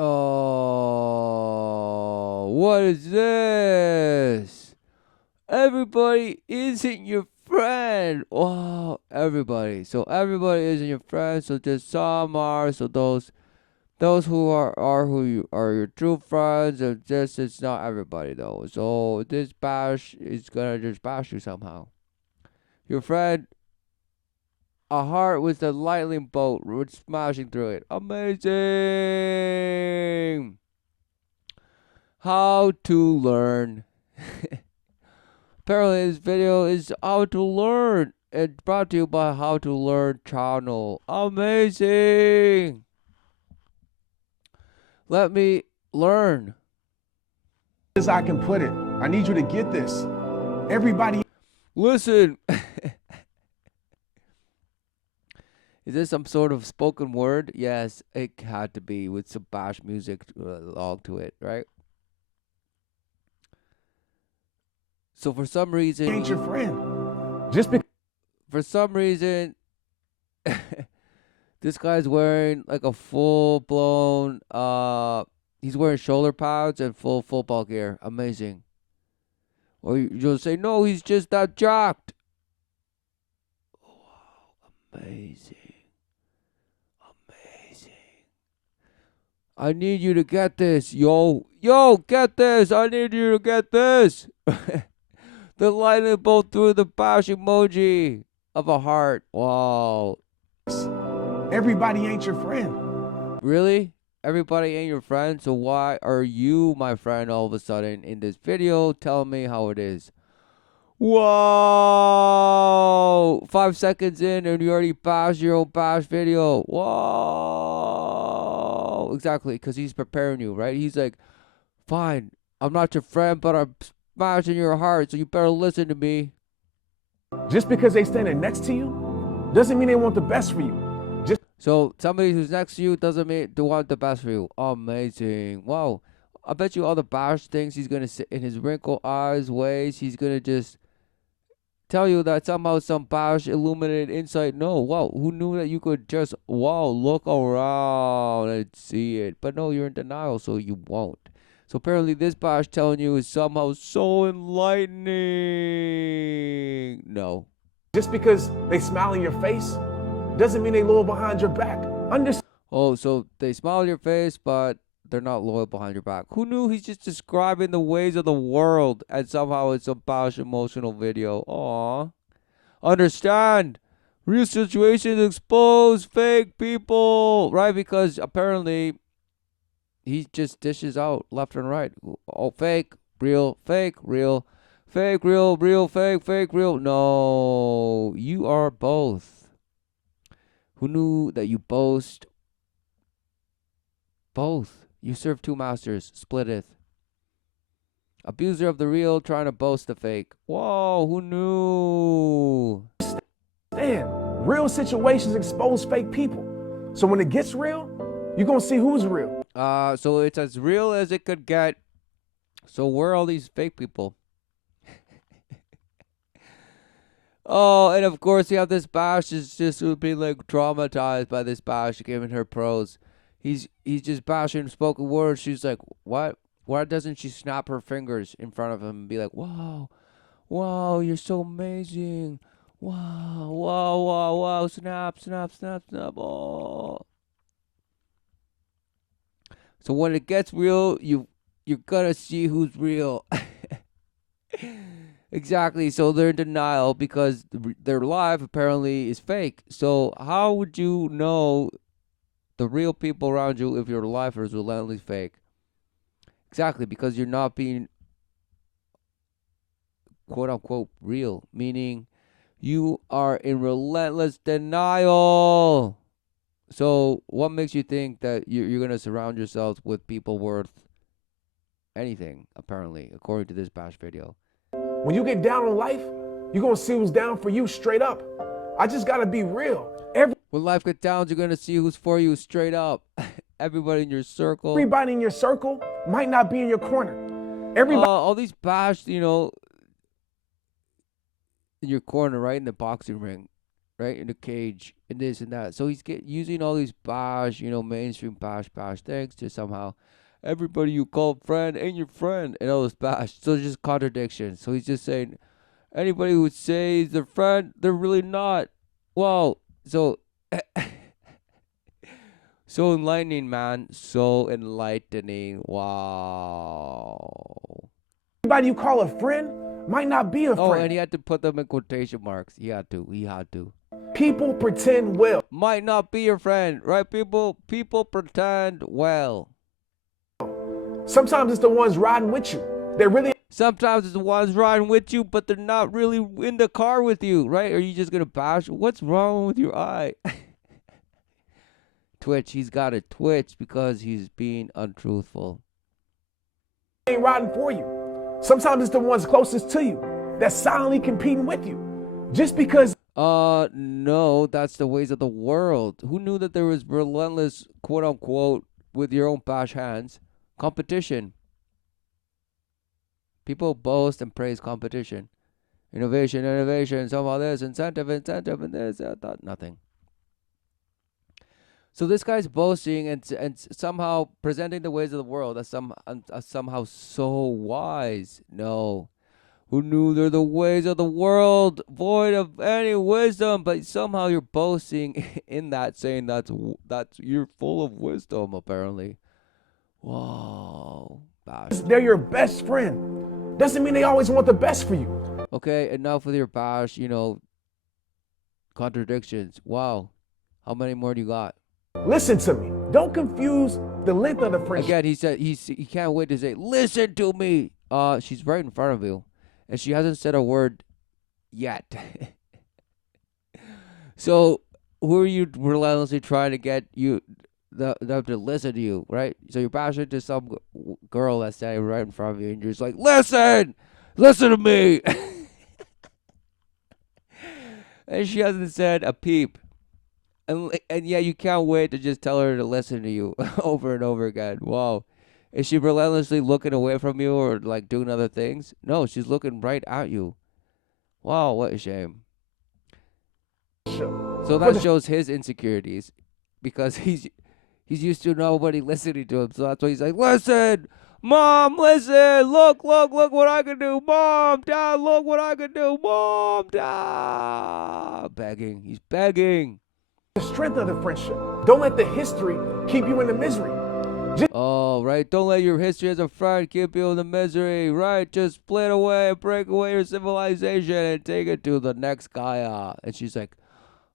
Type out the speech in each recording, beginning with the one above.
Oh, what is this? Everybody isn't your friend. Wow, everybody. So everybody isn't your friend. So just some are. So those who are who you are your true friends. And just it's not everybody though. So this bash is gonna just bash you somehow. Your friend, a heart with a lightning bolt smashing through it. Amazing. How to learn. Apparently, this video is how to learn. It's brought to you by How to Learn channel. Amazing. Let me learn. As I can put it, I need you to get this. Everybody. Listen. Is this some sort of spoken word? Yes, it had to be with some bash music along to it, right? So for some reason, Ain't your friend. Just because. for some reason, this guy's wearing like a full blown he's wearing shoulder pads and full football gear. Amazing. Or you'll say, no, he's just that jacked. Wow, amazing. Amazing. I need you to get this, yo. Yo, get this. I need you to get this. The lightning bolt through the bash emoji of a heart. Wow. Everybody ain't your friend. Really? Everybody ain't your friend, so why are you my friend all of a sudden in this video? Tell me how it is. Whoa! 5 seconds in and you already bashed your own bash video. Whoa! Exactly, because he's preparing you, right? He's like, fine, I'm not your friend, but I'm smashing your heart, so you better listen to me. Just because they standing next to you doesn't mean they want the best for you. So somebody who's next to you doesn't mean they want the best for you. Amazing. Wow. I bet you all the bash things he's gonna say in his wrinkled eyes ways, he's gonna just tell you that somehow some bash illuminated insight. No, wow, who knew that you could just look around and see it. But no, you're in denial, so you won't. So apparently this bash telling you is somehow so enlightening. No. Just because they smile in your face doesn't mean they loyal behind your back. Oh, so they smile in your face, but they're not loyal behind your back. Who knew he's just describing the ways of the world and somehow it's a bash emotional video? Aw. Understand. Real situations expose fake people. Right? Because apparently he just dishes out left and right. Oh, fake, real, fake, real, fake, real, real, fake, fake, real. No, you are both. Who knew that you boast both? You serve two masters, splitteth. Abuser of the real, trying to boast the fake. Whoa, who knew? Damn, real situations expose fake people. So when it gets real, you're gonna see who's real. So it's as real as it could get. So where are all these fake people? Oh, and of course you have this bash is just being like traumatized by this bash, giving her pros. He's just bashing spoken words. She's like, what? Why doesn't she snap her fingers in front of him and be like, wow, wow, you're so amazing. Wow, wow, wow, wow, snap, snap, snap, snap. Oh. So when it gets real, you're gonna see who's real. Exactly. So they're in denial because their life apparently is fake. So how would you know the real people around you if your life is relentlessly fake? Exactly, because you're not being quote unquote real, meaning you are in relentless denial. So what makes you think that you're going to surround yourselves with people worth anything, apparently, according to this bash video? When you get down on life, you're gonna see who's down for you straight up. I just gotta be real. When life gets down, you're going to see who's for you straight up. Everybody in your circle. Everybody in your circle might not be in your corner. All these bash, in your corner, right in the boxing ring. right, in the cage, and this and that. So he's using all these bash, mainstream bash things to somehow everybody you call friend ain't your friend, and all this bash. So it's just contradictions. So he's just saying anybody who says they're friend, they're really not. Well, so so enlightening, man. So enlightening. Wow. Everybody you call a friend might not be a Oh, friend. and he had to put them in quotation marks. He had to. People pretend well. Might not be your friend, right? People pretend well. Sometimes it's the ones riding with you. They really Sometimes it's the ones riding with you, but they're not really in the car with you, right? Are you just gonna bash? What's wrong with your eye? Twitch. He's got a twitch because he's being untruthful. ain't riding for you. Sometimes it's the ones closest to you that's silently competing with you. Just because No, that's the ways of the world. Who knew that there was relentless, quote unquote, with your own bash hands, competition? People boast and praise competition. Innovation, somehow this, incentive, and this, that, nothing. So this guy's boasting and somehow presenting the ways of the world as somehow so wise. No. Who knew they're the ways of the world, void of any wisdom, but somehow you're boasting in that, saying that's you're full of wisdom, apparently. Wow. Bash. they're your best friend, doesn't mean they always want the best for you. Okay, enough with your bash, contradictions. Wow. How many more do you got? Listen to me. Don't confuse the length of the friendship. Again, he said he can't wait to say, listen to me. She's right in front of you, and she hasn't said a word yet. So who are you relentlessly trying to get them to listen to you, right? So you're passionate to some girl that's standing right in front of you, and you're just like, listen to me. And she hasn't said a peep. And yeah, you can't wait to just tell her to listen to you over and over again. Wow. Is she relentlessly looking away from you or like doing other things? No, she's looking right at you. Wow, what a shame. So that shows his insecurities because he's used to nobody listening to him. So that's why he's like, listen, Mom, listen, look what I can do. Mom, Dad, look what I can do. Mom, Dad. Begging. He's begging. The strength of the friendship. Don't let the history keep you in the misery. Oh, right. Don't let your history as a friend keep you in the misery. Right. Just split away and break away your civilization and take it to the next Gaia. And she's like,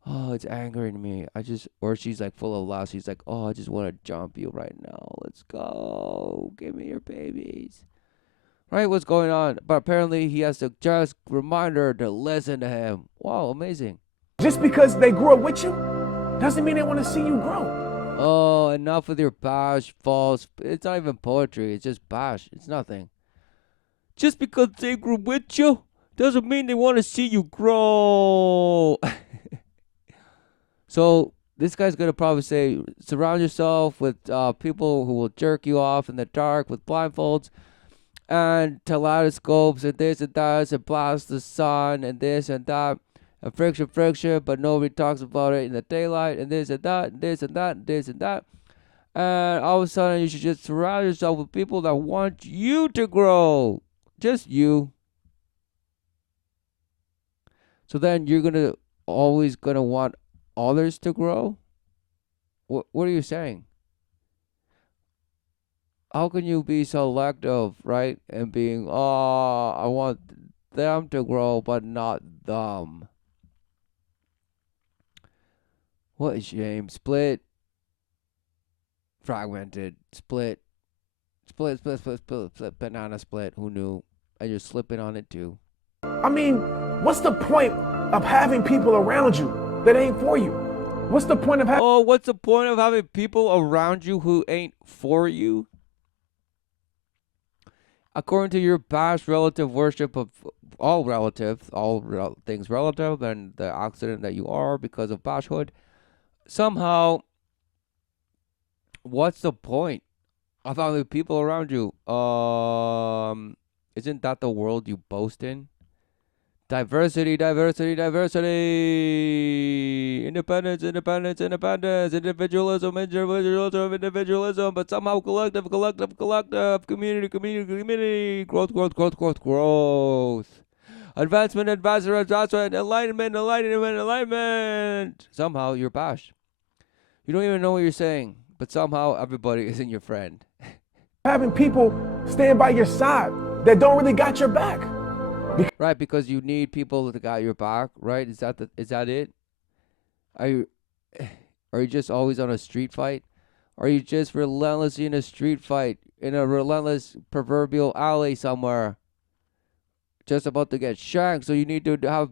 oh, it's angering me. Or she's like full of lust. She's like, oh, I just want to jump you right now. Let's go. Give me your babies. Right. What's going on? But apparently he has to just remind her to listen to him. Wow. Amazing. Just because they grew up with you doesn't mean they want to see you grow. Oh, enough with your bash, false. It's not even poetry. It's just bash. It's nothing. Just because they grew with you doesn't mean they want to see you grow. So this guy's going to probably say, surround yourself with people who will jerk you off in the dark with blindfolds and kaleidoscopes and this and that and blast the sun and this and that. And friction, but nobody talks about it in the daylight, and this and that, and this and that, and this and that. And all of a sudden, you should just surround yourself with people that want you to grow. Just you. So then you're always going to want others to grow? What are you saying? How can you be selective, right? And being, oh, I want them to grow, but not them. What a shame. Split. Fragmented. Split. Banana split. Who knew? And you're slipping on it too. I mean, what's the point of having people around you that ain't for you? What's the point of having... Oh, what's the point of having people around you who ain't for you? According to your past relative worship of all things relative and the accident that you are because of bashhood, somehow, what's the point of having people around you? Isn't that the world you boast in? Diversity, diversity, diversity. Independence, independence, independence. Individualism, individualism, individualism. But somehow collective, collective, collective. Community, community, community. Growth, growth, growth, growth, growth. Advancement, advancement, advancement. Enlightenment, enlightenment, enlightenment. Somehow you're bashed. You don't even know what you're saying. But somehow everybody isn't your friend. Having people stand by your side that don't really got your back. Right, because you need people that got your back, right? Is that it? Are you are you just always on a street fight? Are you just relentlessly in a street fight in a relentless proverbial alley somewhere? Just about to get shanked, so you need to have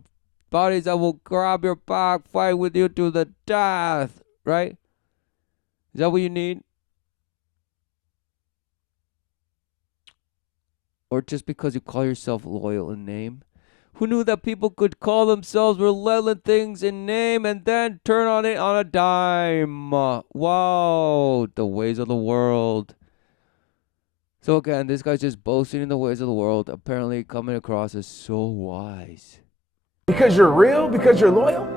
bodies that will grab your back, fight with you to the death, right? Is that what you need? Or just because you call yourself loyal in name? Who knew that people could call themselves relentless things in name and then turn on it on a dime? Wow, the ways of the world. So again, this guy's just boasting in the ways of the world, apparently coming across as so wise. Because you're real, because you're loyal?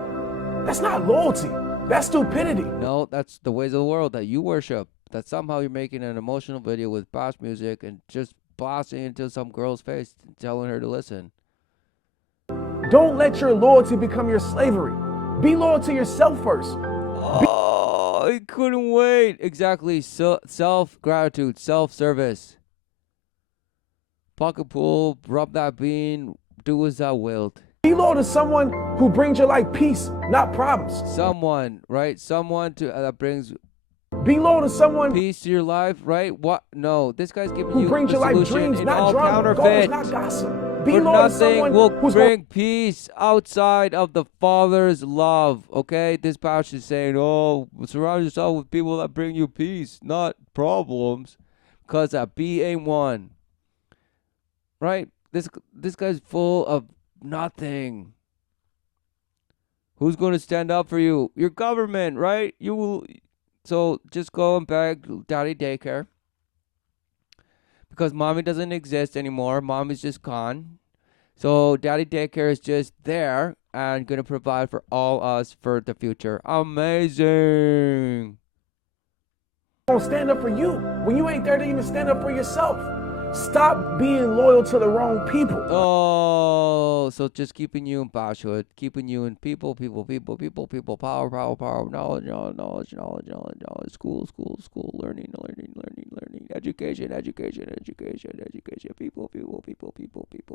That's not loyalty. That's stupidity. No, that's the ways of the world that you worship. That somehow you're making an emotional video with bass music and just blasting into some girl's face, telling her to listen. Don't let your loyalty become your slavery. Be loyal to yourself first. Oh, I couldn't wait. Exactly. So, self-gratitude, self-service. Pocket pool, rub that bean, do as thou wilt. Be loyal to someone who brings your life peace, not problems. Someone, right? Someone that brings Be loyal to someone peace to your life, right? What? No, this guy's giving who you brings the your life solution dreams, in not all drama, goals, counterfeit. not gossip. Be For loyal to nothing someone will who's bring peace outside of the Father's love. Okay, this passage is saying, "Oh, surround yourself with people that bring you peace, not problems, because that B ain't one." Right? This guy's full of nothing. Who's going to stand up for you? Your government, right? You will. So just go and beg daddy daycare. Because mommy doesn't exist anymore. Mommy's just gone. So daddy daycare is just there and going to provide for all us for the future. Amazing. gonna stand up for you when you ain't there to even stand up for yourself. Stop being loyal to the wrong people. Oh, so just keeping you in Bashhood, keeping you in people, power, knowledge, school, learning, education,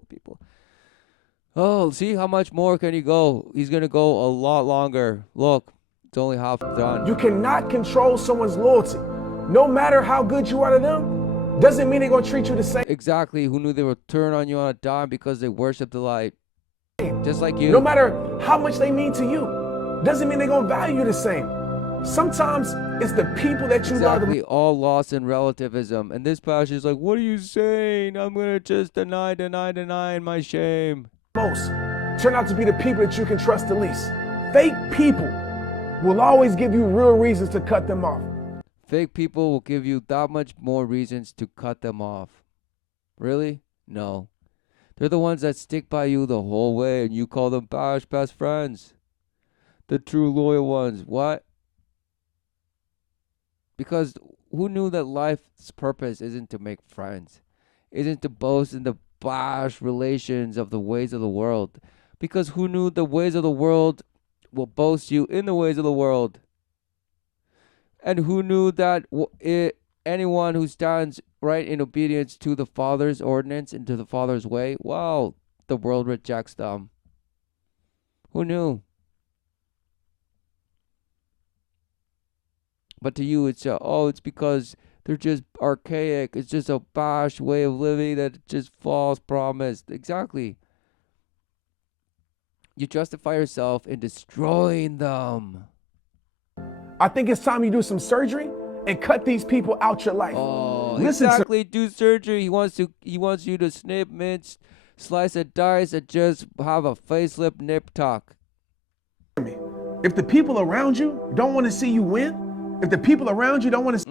people. Oh, see how much more can he go? He's gonna go a lot longer. Look, it's only half done. You cannot control someone's loyalty. No matter how good you are to them, doesn't mean they're gonna treat you the same. Exactly. Who knew they would turn on you on a dime because they worship the light? Just like you. No matter how much they mean to you, doesn't mean they're gonna value you the same. Sometimes it's the people that you love. Exactly. All lost in relativism. And this passage is like, what are you saying? I'm gonna just deny in my shame. Most turn out to be the people that you can trust the least. Fake people will always give you real reasons to cut them off. Fake people will give you that much more reasons to cut them off. Really? No. They're the ones that stick by you the whole way and you call them best friends. The true loyal ones. What? Because who knew that life's purpose isn't to make friends? Isn't to boast in the bash relations of the ways of the world? Because who knew the ways of the world will boast you in the ways of the world? And who knew that anyone who stands right in obedience to the Father's ordinance and to the Father's way, wow, the world rejects them. Who knew? But to you, it's it's because they're just archaic. It's just a bash way of living that just false promise. Exactly. You justify yourself in destroying them. I think it's time you do some surgery and cut these people out your life. Oh, exactly. Do surgery. He wants you to snip, mince, slice and dice, and just have a facelift nip tuck. If the people around you don't want to see you win, if the people around you don't want to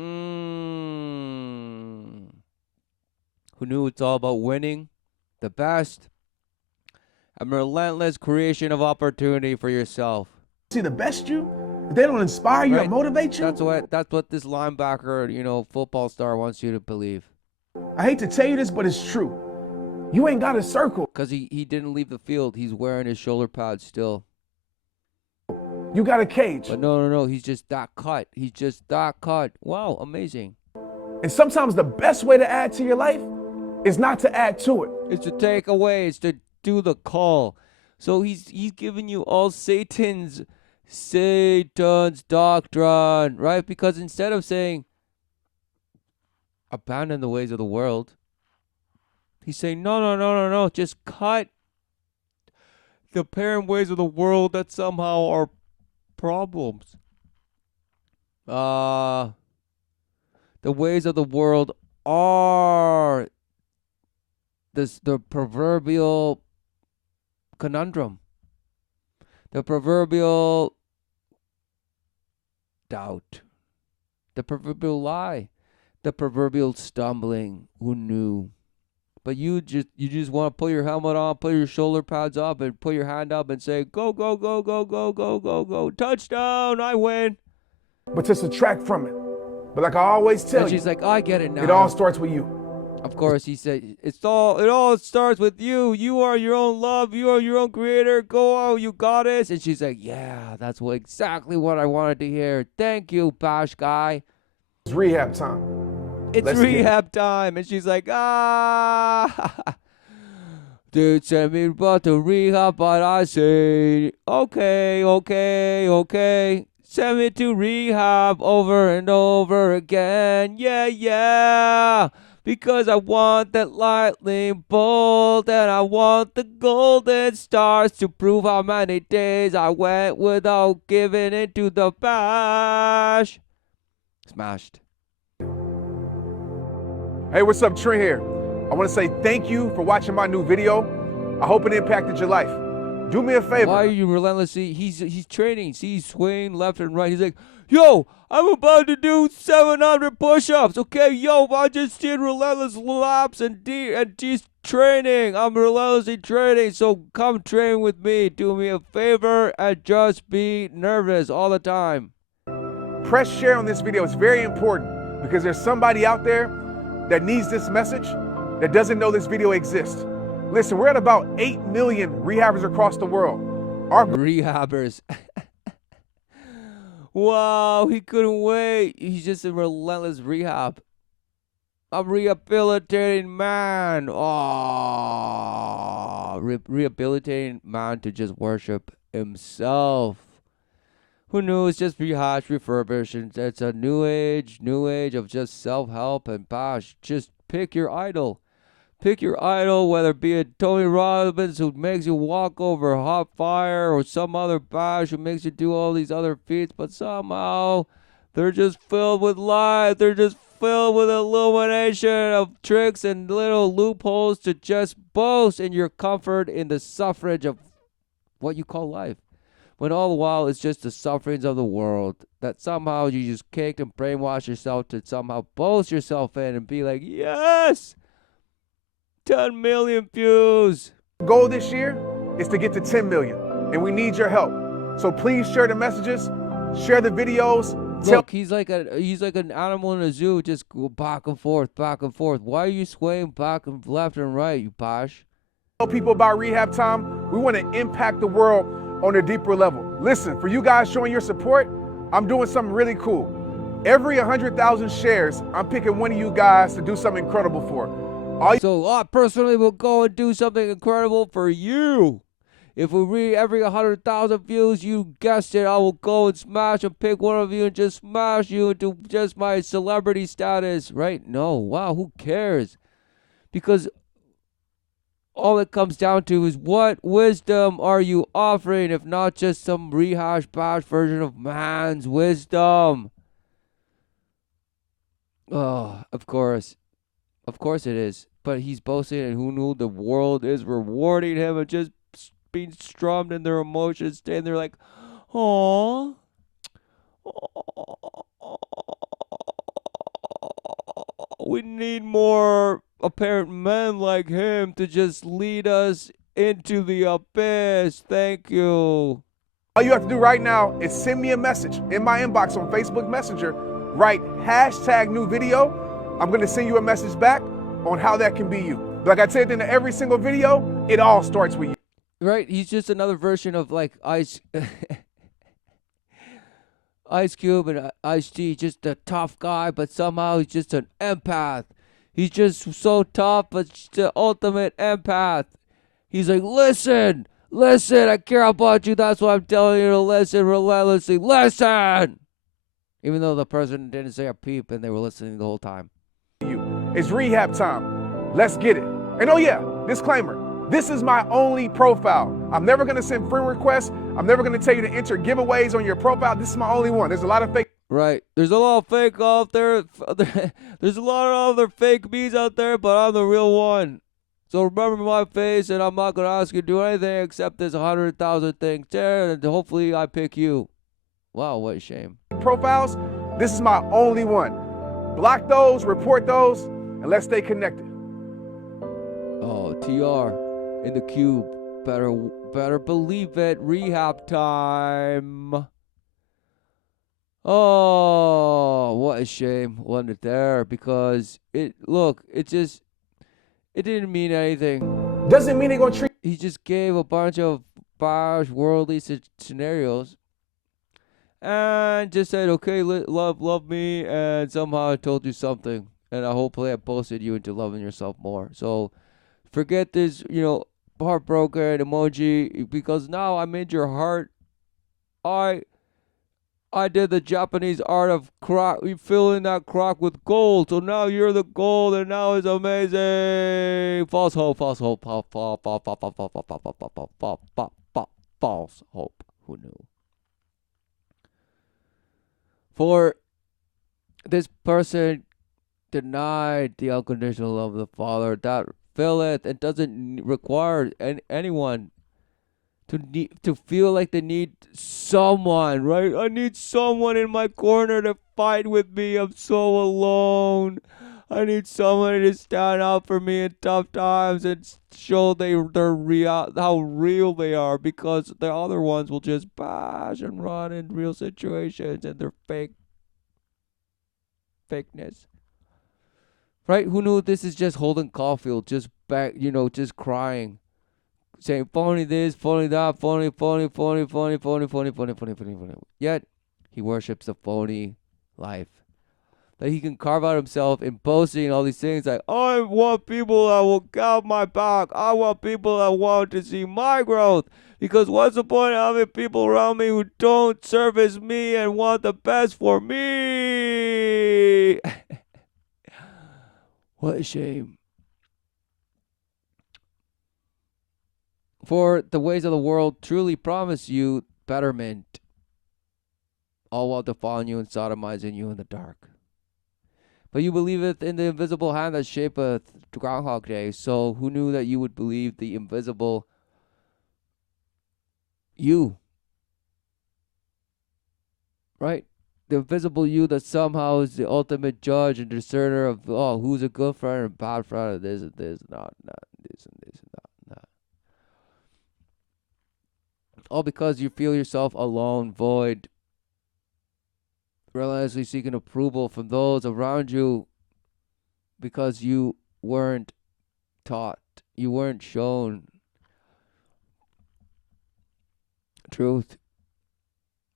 Who knew it's all about winning? The best. A relentless creation of opportunity for yourself. See the best you, if they don't inspire you and motivate you. That's what this linebacker, football star wants you to believe. I hate to tell you this, but it's true. You ain't got a circle. Because he didn't leave the field. He's wearing his shoulder pads still. You got a cage. But no. He's just that cut. He's just that cut. Wow, amazing. And sometimes the best way to add to your life is not to add to it. It's to take away. It's to do the call. So he's giving you all Satan's doctrine, right? Because instead of saying abandon the ways of the world, he's saying no. Just cut the apparent ways of the world that somehow are problems. The ways of the world are the proverbial conundrum, the proverbial doubt, the proverbial lie, the proverbial stumbling. Who knew? But you just want to put your helmet on, put your shoulder pads up, and put your hand up and say, go, go, go, go, go, go, go, go, touchdown, I win. But to subtract from it. But like I always tell you, she's like, I get it now. It all starts with you. Of course, he said, it all starts with you. You are your own love. You are your own creator. Go on, you got it. And she's like, yeah, that's exactly what I wanted to hear. Thank you, Bash guy. It's rehab time. It's rehab time. And she's like, dude, send me to rehab, but I say, okay. Send me to rehab over and over again. Yeah. Because I want that lightning bolt and I want the golden stars to prove how many days I went without giving in to the bash. Smashed. Hey, what's up, Trent here. I want to say thank you for watching my new video. I hope it impacted your life. Do me a favor. Why are you relentlessly? He's training. See, he's swinging left and right. He's like, yo, I'm about to do 700 push-ups. Okay, yo, I just did relentless laps and just training. I'm relentlessly training. So come train with me. Do me a favor and just be nervous all the time. Press share on this video. It's very important because there's somebody out there that needs this message that doesn't know this video exists. Listen, we're at about 8 million rehabbers across the world. Rehabbers. Wow, he couldn't wait. He's just a relentless rehab. A rehabilitating man. Oh, rehabilitating man to just worship himself. Who knew? It's just rehash, refurbished. It's a new age of just self-help and bash. Just pick your idol. Pick your idol, whether it be a Tony Robbins who makes you walk over hot fire or some other bash who makes you do all these other feats, but somehow they're just filled with lies. They're just filled with illumination of tricks and little loopholes to just boast in your comfort in the suffrage of what you call life. When all the while it's just the sufferings of the world that somehow you just caked and brainwash yourself to somehow boast yourself in and be like, yes! 10 million views. Goal this year is to get to 10 million, and we need your help. So please share the messages, share the videos. Look, he's like an animal in a zoo, just go back and forth. Why are you swaying back and left and right, you Bosh? Tell people about rehab time. We want to impact the world on a deeper level. Listen, for you guys showing your support, I'm doing something really cool. Every 100,000 shares, I'm picking one of you guys to do something incredible for. So I personally will go and do something incredible for you. If we read every 100,000 views, you guessed it, I will go and smash and pick one of you and just smash you into just my celebrity status, right? No, wow, who cares? Because all it comes down to is what wisdom are you offering, if not just some rehash bash version of man's wisdom? Oh, of course. Of course it is. But he's boasting, and who knew the world is rewarding him and just being strummed in their emotions, staying there like, aww. We need more apparent men like him to just lead us into the abyss. Thank you. All you have to do right now is send me a message in my inbox on Facebook Messenger. Write hashtag new video. I'm going to send you a message back on how that can be you. Like I said in every single video, it all starts with you. Right? He's just another version of like Ice Cube and Ice-T, just a tough guy, but somehow he's just an empath. He's just so tough, but just the ultimate empath. He's like, listen, I care about you. That's why I'm telling you to listen relentlessly. Listen! Even though the person didn't say a peep and they were listening the whole time. It's rehab time. Let's get it. And oh yeah, disclaimer. This is my only profile. I'm never going to send friend requests. I'm never going to tell you to enter giveaways on your profile. This is my only one. There's a lot of fake. Right. There's a lot of fake out there. There's a lot of other fake me's out there, but I'm the real one. So remember my face, and I'm not going to ask you to do anything except there's 100,000 things there, and hopefully I pick you. Wow, what a shame. Profiles, this is my only one. Block those, report those, and let's stay connected. Oh, TR in the cube. Better believe it. Rehab time. Oh, what a shame. Wasn't it there? Because it didn't mean anything. Doesn't mean they're going to treat. He just gave a bunch of bad worldly scenarios and just said, okay, love me, and somehow I told you something, and hopefully I boosted you into loving yourself more. So forget this, heartbroken emoji, because now I made your heart. I did the Japanese art of crack. You fill in that crack with gold. So now you're the gold, and now it's amazing. False hope. False hope. Who knew? For this person denied the unconditional love of the Father that filleth and doesn't require anyone to feel like they need someone, right? I need someone in my corner to fight with me. I'm so alone. I need somebody to stand up for me in tough times and show they're real, how real they are, because the other ones will just bash and run in real situations and they're fakeness. Right? Who knew this is just Holden Caulfield, just just crying, saying phony this, phony that, phony. Yet he worships the phony life that he can carve out himself in boasting all these things like, I want people that will have my back. I want people that want to see my growth. Because what's the point of having people around me who don't service me and want the best for me? What a shame. For the ways of the world truly promise you betterment, all while defiling you and sodomizing you in the dark. But you believeth in the invisible hand that shapeth Groundhog Day. So who knew that you would believe the invisible you? Right? The invisible you that somehow is the ultimate judge and discerner of who's a good friend and bad friend, of this and this, not this and this and not. All because you feel yourself alone, void, relentlessly seeking approval from those around you because you weren't taught, you weren't shown truth.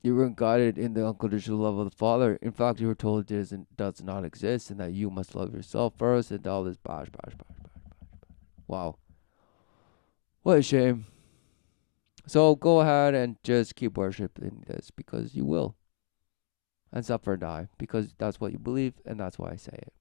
You weren't guided in the unconditional love of the Father. In fact, you were told it does not exist and that you must love yourself first and all this bash. Wow. What a shame. So go ahead and just keep worshiping this, because you will. And suffer and die, because that's what you believe, and that's why I say it.